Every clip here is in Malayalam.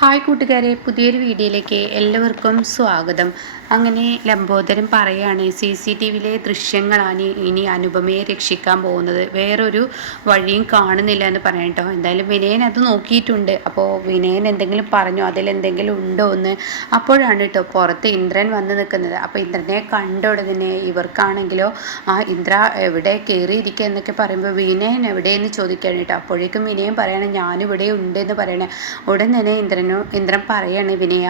ഹായ് കൂട്ടുകാരെ പുതിയൊരു വീഡിയോയിലേക്ക് എല്ലാവർക്കും സ്വാഗതം. അങ്ങനെ ലംബോദരം പറയാണ് സി സി ടി വിയിലെ ദൃശ്യങ്ങളാണ് ഇനി അനുപമയെ രക്ഷിക്കാൻ പോകുന്നത്. വേറൊരു വഴിയും കാണുന്നില്ല എന്ന് പറയട്ടോ എന്തായാലും വിനയൻ അത് നോക്കിയിട്ടുണ്ട്. അപ്പോൾ വിനയൻ എന്തെങ്കിലും പറഞ്ഞു അതിലെന്തെങ്കിലും ഉണ്ടോ എന്ന് അപ്പോഴാണ് കേട്ടോ പുറത്ത് ഇന്ദ്രൻ വന്ന് നിൽക്കുന്നത്. അപ്പോൾ ഇന്ദ്രനെ കണ്ട ഉടനെ ഇവർക്കാണെങ്കിലോ ആ ഇന്ദ്ര എവിടെ കയറിയിരിക്കുക എന്നൊക്കെ പറയുമ്പോൾ വിനയൻ എവിടെയെന്ന് ചോദിക്കുകയാണ് കേട്ടോ. അപ്പോഴേക്കും വിനയൻ പറയണം ഞാനിവിടെ ഉണ്ട് എന്ന് പറയണേ. ഉടൻ തന്നെ ഇന്ദ്രനോ ഇന്ദ്രൻ പറയാണ് വിനയ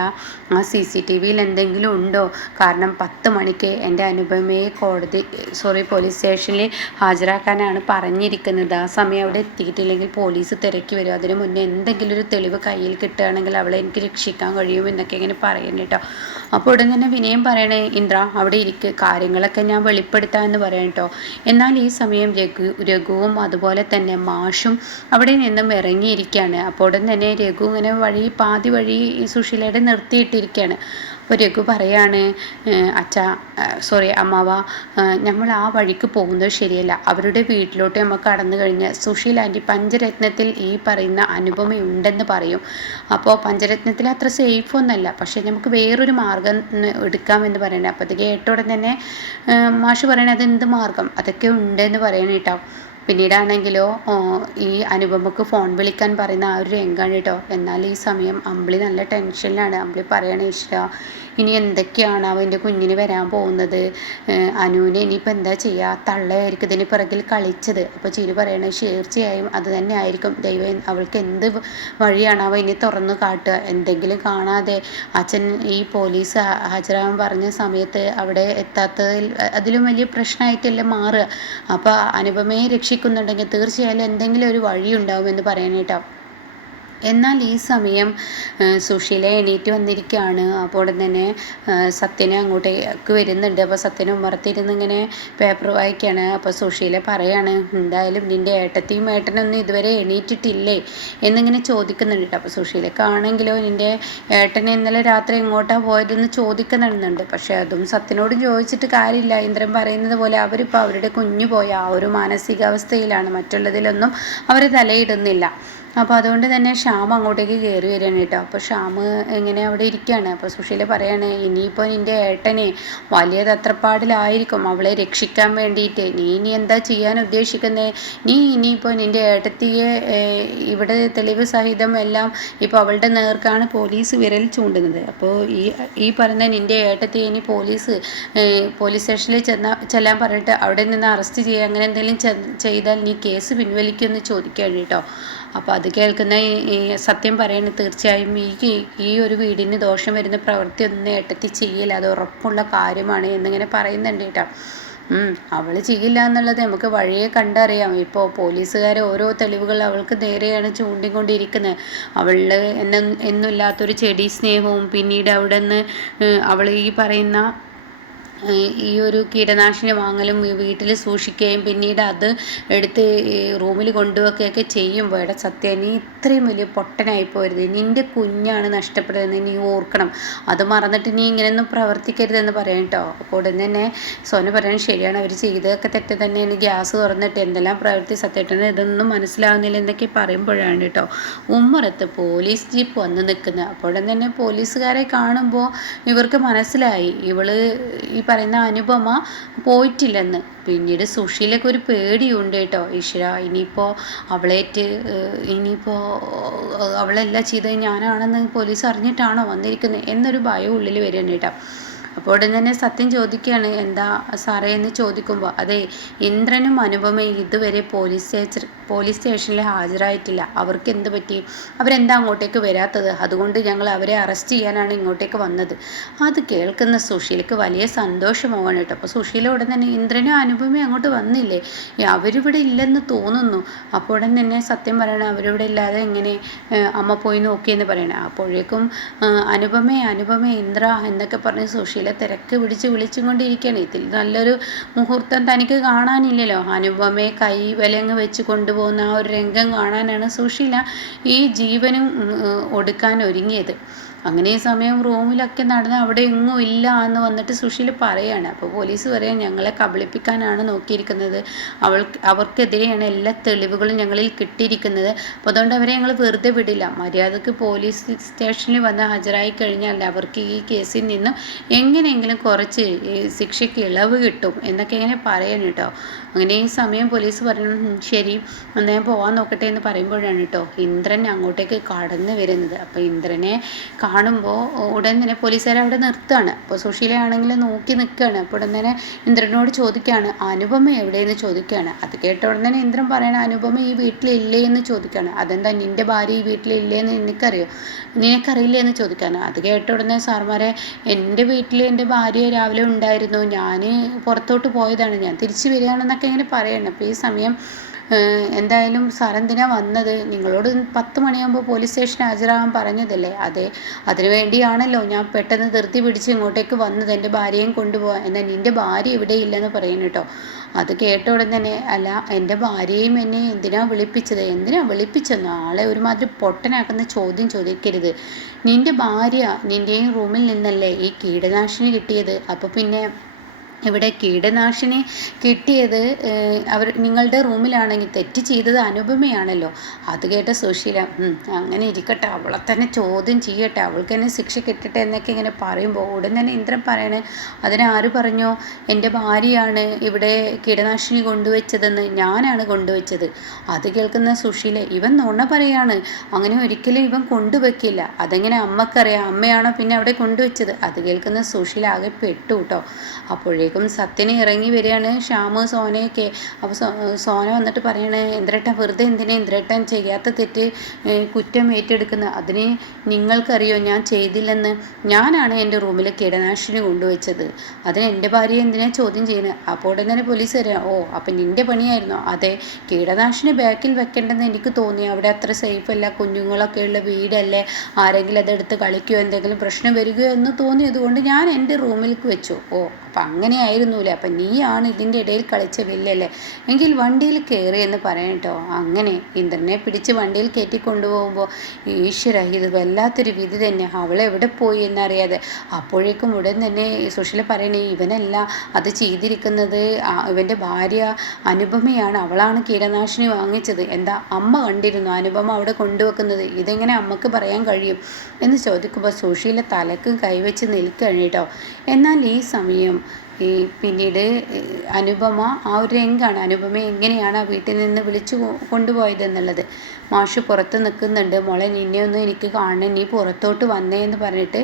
ആ സി സി ടി വിയിൽ എന്തെങ്കിലും ഉണ്ടോ? കാരണം പത്ത് മണിക്ക് എന്റെ അനുപമയെ കോടതി സോറി പോലീസ് സ്റ്റേഷനിൽ ഹാജരാക്കാനാണ് പറഞ്ഞിരിക്കുന്നത്. ആ സമയം അവിടെ എത്തിയിട്ടില്ലെങ്കിൽ പോലീസ് തിരക്കി വരും. അതിന് മുന്നേ എന്തെങ്കിലും ഒരു തെളിവ് കയ്യിൽ കിട്ടുകയാണെങ്കിൽ അവളെ എനിക്ക് രക്ഷിക്കാൻ കഴിയും എന്നൊക്കെ ഇങ്ങനെ പറയുന്നു കേട്ടോ അപ്പോൾ ഉടൻ തന്നെ വിനയം പറയണേ ഇന്ദ്ര അവിടെ ഇരിക്ക്. കാര്യങ്ങളൊക്കെ ഞാൻ വെളിപ്പെടുത്താം എന്ന് പറയാം കേട്ടോ എന്നാൽ ഈ സമയം രഘു രഘുവും അതുപോലെ തന്നെ മാഷും അവിടെ നിന്നും ഇറങ്ങിയിരിക്കുകയാണ് അപ്പോൾ ഉടൻ തന്നെ രഘു ഇങ്ങനെ വഴി പാതി വഴി ഈ സുശീലയുടെ നിർത്തിയിട്ടിരിക്കുകയാണ് അപ്പോൾ രഘു പറയാണ് അച്ഛ സോറി അമ്മാവ നമ്മൾ ആ വഴിക്ക് പോകുന്നത് ശരിയല്ല. അവരുടെ വീട്ടിലോട്ട് നമ്മൾ കടന്നു കഴിഞ്ഞാൽ സുശീൽ ആന്റി പഞ്ചരത്നത്തിൽ ഈ പറയുന്ന അനുപമ ഉണ്ടെന്ന് പറയും. അപ്പോൾ പഞ്ചരത്നത്തിൽ അത്ര സേഫ് ഒന്നല്ല. പക്ഷേ നമുക്ക് വേറൊരു മാർഗം എടുക്കാമെന്ന് പറയണേ. അപ്പോഴത്തേക്ക് ഏട്ടോടെ തന്നെ മാഷ് പറയണത് എന്ത് മാർഗം? അതൊക്കെ ഉണ്ടെന്ന് പറയണേ കേട്ടോ പിന്നീടാണെങ്കിലോ ഈ അനുപമക്ക് ഫോൺ വിളിക്കാൻ പറയുന്ന ആ ഒരു രംഗമാണ് കേട്ടോ എന്നാൽ ഈ സമയം അമ്പിളി നല്ല ടെൻഷനിലാണ് അമ്പിളി പറയണ ഇനി എന്തൊക്കെയാണ് അവന്റെ കുഞ്ഞിന് വരാൻ പോകുന്നത്? അനുവിനെ ഇനിയിപ്പോൾ എന്താ ചെയ്യുക തള്ളയായിരിക്കും ഇതിന് പിറകിൽ കളിച്ചത്. അപ്പോൾ ചിരി പറയണ തീർച്ചയായും അത് തന്നെ ആയിരിക്കും. ദൈവം അവൾക്ക് എന്ത് വഴിയാണ് അവ ഇനി തുറന്നു കാട്ടുക? എന്തെങ്കിലും കാണാതെ അച്ഛൻ ഈ പോലീസ് ഹാജരാകാൻ പറഞ്ഞ സമയത്ത് അവിടെ എത്താത്തതിൽ അതിലും വലിയ പ്രശ്നമായിട്ടല്ലേ മാറുക? അപ്പോൾ അനുപമയെ രക്ഷിക്കുന്നുണ്ടെങ്കിൽ തീർച്ചയായാലും തീർച്ചയായും എന്തെങ്കിലും ഒരു വഴി ഉണ്ടാവുമെന്ന് പറയാനായിട്ടാണ് എന്നാൽ ഈ സമയം സുശീല എണീറ്റ് വന്നിരിക്കുകയാണ്. അപ്പോൾ തന്നെ സത്യനെ അങ്ങോട്ടേക്ക് വരുന്നുണ്ട്. അപ്പോൾ സത്യനെ ഉമ്മറത്തിരുന്ന് ഇങ്ങനെ പേപ്പർ വായിക്കുകയാണ്. അപ്പോൾ സുശീല പറയാണ് എന്തായാലും നിന്റെ ഏട്ടത്തെയും ഏട്ടനൊന്നും ഇതുവരെ എണീറ്റിട്ടില്ലേ? എന്നിങ്ങനെ ചോദിക്കുന്നുണ്ട്. അപ്പോൾ സുശീലക്കാണെങ്കിലോ നിന്റെ ഏട്ടനെ ഇന്നലെ രാത്രി എങ്ങോട്ടാണ് പോയതെന്ന് ചോദിക്കുന്നുണ്ട്. പക്ഷേ അതും സത്യനോട് ചോദിച്ചിട്ട് കാര്യമില്ല. ഇന്ദ്രൻ പറയുന്നത് പോലെ അവരിപ്പോൾ അവരുടെ കുഞ്ഞു പോയ ആ ഒരു മാനസികാവസ്ഥയിലാണ്. മറ്റുള്ളതിലൊന്നും അവർ തലയിടുന്നില്ല. അപ്പോൾ അതുകൊണ്ട് തന്നെ ഷ്യാം അങ്ങോട്ടേക്ക് കയറി വരികയാണ് കേട്ടോ. അപ്പോൾ ഷ്യാം ഇങ്ങനെ അവിടെ ഇരിക്കുകയാണ്? അപ്പോൾ സുശീല പറയാണ് ഇനിയിപ്പോൾ നിന്റെ ഏട്ടനെ വലിയ തത്രപ്പാടിലായിരിക്കും അവളെ രക്ഷിക്കാൻ വേണ്ടിയിട്ട്. നീ ഇനി എന്താ ചെയ്യാൻ ഉദ്ദേശിക്കുന്നത് നീ ഇനിയിപ്പോൾ നിന്റെ ഏട്ടത്തിയെ ഇവിടെ തെളിവ് സഹിതം എല്ലാം ഇപ്പോൾ അവളുടെ നേർക്കാണ് പോലീസ് വിരൽ ചൂണ്ടുന്നത്. അപ്പോൾ ഈ ഈ പറഞ്ഞ നിന്റെ ഏട്ടത്തിയെ ഇനി പോലീസ് പോലീസ് സ്റ്റേഷനിൽ ചെന്ന ചെല്ലാൻ പറഞ്ഞിട്ട് അവിടെ നിന്ന് അറസ്റ്റ് ചെയ്യുക അങ്ങനെ എന്തെങ്കിലും ചെയ്താൽ നീ കേസ് പിൻവലിക്കുമെന്ന് ചോദിക്കുകയാണ് കേട്ടോ. അപ്പോൾ അത് കേൾക്കുന്ന ഈ സത്യം പറയുന്നത് തീർച്ചയായും ഈ ഈ ഒരു വീടിന് ദോഷം വരുന്ന പ്രവൃത്തി ഒന്നും ഏട്ടത്തി ചെയ്യില്ല. അത് ഉറപ്പുള്ള കാര്യമാണ് എന്നിങ്ങനെ പറയുന്നുണ്ട് കേട്ടോ. അവൾ ചെയ്യില്ല എന്നുള്ളത് നമുക്ക് വഴിയെ കണ്ടറിയാം. ഇപ്പോൾ പോലീസുകാർ ഓരോ തെളിവുകൾ അവൾക്ക് നേരെയാണ് ചൂണ്ടിക്കൊണ്ടിരിക്കുന്നത്. അവളിൽ എന്നും എന്നില്ലാത്തൊരു ചെടി സ്നേഹവും പിന്നീട് അവിടെ നിന്ന് അവൾ ഈ പറയുന്ന ഈ ഒരു കീടനാശിനി വാങ്ങലും വീട്ടിൽ സൂക്ഷിക്കുകയും പിന്നീട് അത് എടുത്ത് റൂമിൽ കൊണ്ടുവയ്ക്കുകയൊക്കെ ചെയ്യുമ്പോൾ എടാ സത്യം നീ ഇത്രയും വലിയ പൊട്ടനായി പോരുത്. നിന്റെ കുഞ്ഞാണ് നഷ്ടപ്പെടുന്നത് നീ ഓർക്കണം. അത് മറന്നിട്ട് നീ ഇങ്ങനെയൊന്നും പ്രവർത്തിക്കരുതെന്ന് പറയാം കേട്ടോ അപ്പോൾ ഉടൻ തന്നെ സോന പറയാൻ ശരിയാണ് അവർ ചെയ്തതൊക്കെ തെറ്റ് തന്നെയാണ്. ഗ്യാസ് തുറന്നിട്ട് എന്തെല്ലാം പ്രവർത്തി സത്യം ഇതൊന്നും മനസ്സിലാവുന്നില്ല എന്നൊക്കെ പറയുമ്പോഴാണ് കേട്ടോ ഉമ്മറത്ത് പോലീസ് ജീപ്പ് വന്ന് നിൽക്കുന്നത്. അപ്പോൾ തന്നെ പോലീസുകാരെ കാണുമ്പോൾ ഇവർക്ക് മനസ്സിലായി. ഇവൾ ഈ പറയുന്ന അനുപമ പോയിട്ടില്ലെന്ന്. പിന്നീട് സുഷീലൊക്കെ ഒരു പേടിയുണ്ട് കേട്ടോ. ഈശ്വര ഇനിയിപ്പോൾ അവളേറ്റ് ഇനിയിപ്പോൾ അവളെല്ലാം ചെയ്തത് ഞാനാണെന്ന് പോലീസ് അറിഞ്ഞിട്ടാണോ വന്നിരിക്കുന്നത്? എന്നൊരു ഭയം ഉള്ളിൽ വരുന്നുണ്ട് കേട്ടോ. അപ്പോൾ ഉടൻ തന്നെ സത്യം ചോദിക്കുകയാണ് എന്താ സാറേ? എന്ന് ചോദിക്കുമ്പോൾ അതെ ഇന്ദ്രനും അനുപമയും ഇതുവരെ പോലീസ് സ്റ്റേഷൻ പോലീസ് സ്റ്റേഷനിൽ ഹാജരായിട്ടില്ല. അവർക്ക് എന്ത് പറ്റി? അവരെന്താ അങ്ങോട്ടേക്ക് വരാത്തത്? അതുകൊണ്ട് ഞങ്ങൾ അവരെ അറസ്റ്റ് ചെയ്യാനാണ് ഇങ്ങോട്ടേക്ക് വന്നത്. അത് കേൾക്കുന്ന സുശീലക്ക് വലിയ സന്തോഷമാവാണ് കേട്ടോ. അപ്പോൾ സുശീല ഉടൻ തന്നെ ഇന്ദ്രനും അനുപമയും അങ്ങോട്ട് വന്നില്ലേ? അവരിവിടെ ഇല്ലെന്ന് തോന്നുന്നു. അപ്പോൾ ഉടൻ തന്നെ സത്യം പറയണം അവരിവിടെ ഇല്ലാതെ എങ്ങനെ അമ്മ പോയി നോക്കിയെന്ന് പറയണേ. അപ്പോഴേക്കും അനുപമേ അനുപമേ ഇന്ദ്ര എന്നൊക്കെ പറഞ്ഞ് സുശീല സുശീല തിരക്ക് പിടിച്ച് വിളിച്ചും കൊണ്ടിരിക്കുകയാണ് ഇതിൽ നല്ലൊരു മുഹൂർത്തം തനിക്ക് കാണാനില്ലല്ലോ. അനുപമയെ കൈ വിലങ്ങ് വെച്ച് കൊണ്ടുപോകുന്ന ആ ഒരു രംഗം കാണാനാണ് സുശീല ഈ ജീവനും ഒടുക്കാൻ ഒരുങ്ങിയത്. അങ്ങനെ ഈ സമയം റൂമിലൊക്കെ നടന്ന് അവിടെ എങ്ങും ഇല്ല എന്ന് വന്നിട്ട് സുശീൽ പറയാണ്. അപ്പോൾ പോലീസ് പറയാൻ ഞങ്ങളെ കബളിപ്പിക്കാനാണ് നോക്കിയിരിക്കുന്നത്. അവൾ അവർക്കെതിരെയാണ് എല്ലാ തെളിവുകളും ഞങ്ങളിൽ കിട്ടിയിരിക്കുന്നത്. അപ്പോൾ അതുകൊണ്ട് അവരെ ഞങ്ങൾ വെറുതെ വിടില്ല. മര്യാദയ്ക്ക് പോലീസ് സ്റ്റേഷനിൽ വന്ന് ഹാജരായി കഴിഞ്ഞാൽ അവർക്ക് ഈ കേസിൽ നിന്നും എങ്ങനെയെങ്കിലും കുറച്ച് ശിക്ഷയ്ക്ക് ഇളവ് കിട്ടും എന്നൊക്കെ ഇങ്ങനെ പറയണം കേട്ടോ. അങ്ങനെ ഈ സമയം പോലീസ് പറഞ്ഞു ശരി. ഞാൻ പോകാൻ നോക്കട്ടെ എന്ന് പറയുമ്പോഴാണ് കേട്ടോ ഇന്ദ്രൻ അങ്ങോട്ടേക്ക് കടന്നു വരുന്നത്. അപ്പോൾ ഇന്ദ്രനെ കാണുമ്പോൾ ഉടൻ തന്നെ പോലീസുകാർ അവിടെ നിർത്തുകയാണ്. അപ്പോൾ സുശീലയാണെങ്കിൽ നോക്കി നിൽക്കുകയാണ്. അപ്പോൾ ഉടൻ തന്നെ ഇന്ദ്രനോട് ചോദിക്കുകയാണ് അനുപമ എവിടെയെന്ന് ചോദിക്കുകയാണ്? അത് കേട്ട ഉടൻ തന്നെ ഇന്ദ്രൻ പറയണ അനുപമ ഈ വീട്ടിലില്ലേ? എന്ന് ചോദിക്കുകയാണ്. അതെന്താ നിന്റെ ഭാര്യ ഈ വീട്ടിലില്ലേ എന്ന് എനിക്കറിയോ നിനക്കറിയില്ലേ എന്ന് ചോദിക്കുകയാണ്. അത് കേട്ട ഉടനെ സാർമാരെ എന്റെ വീട്ടിൽ എന്റെ ഭാര്യ രാവിലെ ഉണ്ടായിരുന്നു. ഞാൻ പുറത്തോട്ട് പോയതാണ്. ഞാൻ തിരിച്ചു വരികയാണെന്നൊക്കെ ഇങ്ങനെ പറയണം. അപ്പോൾ ഈ സമയം എന്തായാലും സാർ എന്തിനാ വന്നത്? നിങ്ങളോട് പത്ത് മണിയാകുമ്പോൾ പോലീസ് സ്റ്റേഷൻ ഹാജരാകാൻ പറഞ്ഞതല്ലേ? അതെ അതിനു വേണ്ടിയാണല്ലോ ഞാൻ പെട്ടെന്ന് ധൃതി പിടിച്ച് ഇങ്ങോട്ടേക്ക് വന്നത് എന്റെ ഭാര്യയും കൊണ്ടുപോകാൻ എന്നാൽ നിന്റെ ഭാര്യ ഇവിടെ ഇല്ലെന്ന് പറയുന്നു കേട്ടോ. അത് കേട്ട ഉടൻ തന്നെ അല്ല എന്റെ ഭാര്യയും എന്നെ എന്തിനാ വിളിപ്പിച്ചത്? എന്തിനാ വിളിപ്പിച്ചെന്നോ? ആളെ ഒരുമാതിരി പൊട്ടനാക്കുന്ന ചോദ്യം ചോദിക്കരുത്. നിന്റെ ഭാര്യ നിന്റെയും റൂമിൽ നിന്നല്ലേ ഈ കീടനാശിനി കിട്ടിയത്? അപ്പോൾ പിന്നെ ഇവിടെ കീടനാശിനി കിട്ടിയത് അവർ നിങ്ങളുടെ റൂമിലാണെങ്കിൽ തെറ്റ് ചെയ്തത് അനുപമയാണല്ലോ. അത് കേട്ട സുശീല അങ്ങനെ ഇരിക്കട്ടെ അവളെ തന്നെ ചോദ്യം ചെയ്യട്ടെ അവൾക്ക് തന്നെ ശിക്ഷ കിട്ടട്ടെ എന്നൊക്കെ ഇങ്ങനെ പറയുമ്പോൾ ഉടൻ തന്നെ ഇന്ദ്രൻ പറയണേ അതിനാര് പറഞ്ഞോ? എന്റെ ഭാര്യയാണ് ഇവിടെ കീടനാശിനി കൊണ്ടുവച്ചതെന്ന് ഞാനാണ് കൊണ്ടുവച്ചത്. അത് കേൾക്കുന്ന സുശീല ഇവൻ നുണ പറയാണ് അങ്ങനെ ഒരിക്കലും ഇവൻ കൊണ്ടുവയ്ക്കില്ല. അതെങ്ങനെ അമ്മക്കറിയാം? അമ്മയാണോ പിന്നെ അവിടെ കൊണ്ടുവച്ചത്? അത് കേൾക്കുന്ന സുശീല ആകെ പെട്ടു കേട്ടോ. അപ്പോഴേ അപ്പോഴേക്കും സത്യന് ഇറങ്ങി വരികയാണ്. ശ്യാമ് സോനയൊക്കെ അപ്പോൾ സോന വന്നിട്ട് പറയണേ ഇന്ദ്രേട്ടൻ വെറുതെ എന്തിനാ ഇന്ദ്രേട്ടൻ ചെയ്യാത്ത തെറ്റ് കുറ്റം ഏറ്റെടുക്കുന്നത് അതിന് നിങ്ങൾക്കറിയോ ഞാൻ ചെയ്തില്ലെന്ന്? ഞാനാണ് എന്റെ റൂമിൽ കീടനാശിനി കൊണ്ടുവച്ചത്. അതിന് എന്റെ ഭാര്യ എന്തിനാ ചോദ്യം ചെയ്യുന്നത് അപ്പോൾ തന്നെ പോലീസ് വരാം. ഓ അപ്പം നിന്റെ പണിയായിരുന്നു? അതെ. കീടനാശിനി ബാക്കിൽ വെക്കേണ്ടെന്ന് എനിക്ക് തോന്നി. അവിടെ അത്ര സേഫ് അല്ല. കുഞ്ഞുങ്ങളൊക്കെ ഉള്ള വീടല്ലേ. ആരെങ്കിലും അതെടുത്ത് കളിക്കുകയോ എന്തെങ്കിലും പ്രശ്നം വരികയോ എന്ന് തോന്നിയതുകൊണ്ട് ഞാൻ എന്റെ റൂമിലേക്ക് വെച്ചു. ഓ അപ്പം അങ്ങനെ ആയിരുന്നൂലേ അപ്പം നീയാണ് ഇതിന്റെ ഇടയിൽ കളിച്ച വില്ലല്ലേ? എങ്കിൽ വണ്ടിയിൽ കയറി എന്ന് പറയട്ടോ അങ്ങനെ ഇന്ദ്രനെ പിടിച്ച് വണ്ടിയിൽ കയറ്റി കൊണ്ടുപോകുമ്പോൾ ഈശ്വര ഇത് വല്ലാത്തൊരു വിധി തന്നെ. അവൾ എവിടെ പോയി എന്നറിയാതെ. അപ്പോഴേക്കും ഉടൻ തന്നെ സുഷില പറയണേ ഇവനല്ല അത് ചെയ്തിരിക്കുന്നത് ഇവന്റെ ഭാര്യ അനുപമയാണ്. അവളാണ് കീടനാശിനി വാങ്ങിച്ചത്. എന്താ അമ്മ കണ്ടിരുന്നു? അനുപമ അവിടെ കൊണ്ടുവെക്കുന്നത്? ഇതെങ്ങനെ അമ്മയ്ക്ക് പറയാൻ കഴിയും? എന്ന് ചോദിക്കുമ്പോൾ സുഷീല തലക്കും കൈവച്ച് നിൽക്കുകയാണ് കേട്ടോ. എന്നാൽ ഈ സമയം ഈ പിന്നീട് അനുപമ ആ ഒരു രംഗമാണ് അനുപമ എങ്ങനെയാണ് ആ വീട്ടിൽ നിന്ന് വിളിച്ചു കൊണ്ടുപോയത് എന്നുള്ളത്. മാഷ് പുറത്ത് നിൽക്കുന്നുണ്ട്. മോളെ നിന്നെ ഒന്ന് എനിക്ക് കാണണം. നീ പുറത്തോട്ട് വന്നേ എന്ന് പറഞ്ഞിട്ട്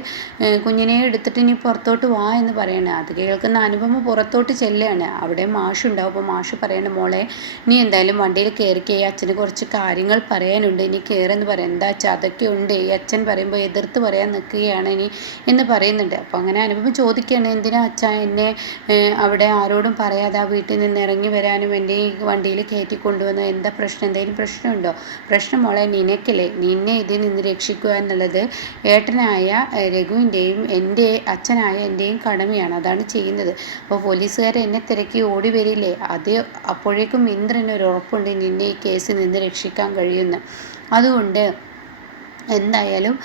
കുഞ്ഞിനെ എടുത്തിട്ട് നീ പുറത്തോട്ട് വാ എന്ന് പറയണ. അത് കേൾക്കുന്ന അനുപമ പുറത്തോട്ട് ചെല്ലുകയാണ് അവിടെ മാഷുണ്ടാവും അപ്പോൾ മാഷ് പറയണ മോളെ നീ എന്തായാലും വണ്ടിയിൽ കയറിക്കേ. അച്ഛന് കുറച്ച് കാര്യങ്ങൾ പറയാനുണ്ട്. ഇനി കയറെന്ന് പറയാം എന്താ അച്ഛാ? അതൊക്കെ ഉണ്ട്. ഈ അച്ഛൻ പറയുമ്പോൾ എതിർത്ത് പറയാൻ നിൽക്കുകയാണ് ഇനി എന്ന് പറയുന്നുണ്ട്. അപ്പോൾ അങ്ങനെ അനുപമ ചോദിക്കുകയാണ് എന്തിനാ അച്ഛാ എന്നെ അവിടെ ആരോടും പറയാതെ ആ വീട്ടിൽ നിന്ന് ഇറങ്ങി വരാനും എന്റെ ഈ വണ്ടിയിൽ കയറ്റി കൊണ്ടുവന്നു എന്താ പ്രശ്നം? എന്തെങ്കിലും പ്രശ്നമുണ്ടോ? പ്രശ്നം മോളെ നിനക്കില്ലേ. നിന്നെ ഇതിൽ നിന്ന് രക്ഷിക്കുക എന്നുള്ളത് ഏട്ടനായ രഘുവിന്റെയും എന്റെ അച്ഛനായ എന്റെയും കടമയാണ്. അതാണ് ചെയ്യുന്നത്. അപ്പോൾ പോലീസുകാർ എന്നെ തിരക്കി ഓടി വരില്ലേ? അത് അപ്പോഴേക്കും ഇന്ദ്രന് ഒരു ഉറപ്പുണ്ട് നിന്നെ ഈ കേസിൽ നിന്ന് രക്ഷിക്കാൻ കഴിയുമെന്ന്. അതുകൊണ്ട് എന്തായാലും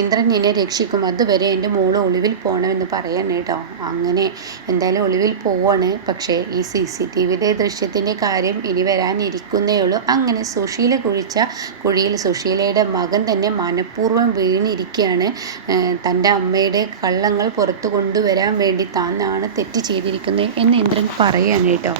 ഇന്ദ്രൻ നിന്നെ രക്ഷിക്കും. അതുവരെ എന്റെ മോൾ ഒളിവിൽ പോകണമെന്ന് പറയണം കേട്ടോ അങ്ങനെ എന്തായാലും ഒളിവിൽ പോവാണ്. പക്ഷേ ഈ സി സി ടി വിയുടെ ദൃശ്യത്തിന്റെ കാര്യം ഇനി വരാനിരിക്കുന്നേ ഉള്ളൂ. അങ്ങനെ സുശീല കുഴിച്ച കുഴിയിൽ സുശീലയുടെ മകൻ തന്നെ മനഃപൂർവം വീണിരിക്കുകയാണ്. തന്റെ അമ്മയുടെ കള്ളങ്ങൾ പുറത്തു കൊണ്ടുവരാൻ വേണ്ടി താനാണ് തെറ്റ് ചെയ്തിരിക്കുന്നത് എന്ന് ഇന്ദ്രൻ പറയാണ് കേട്ടോ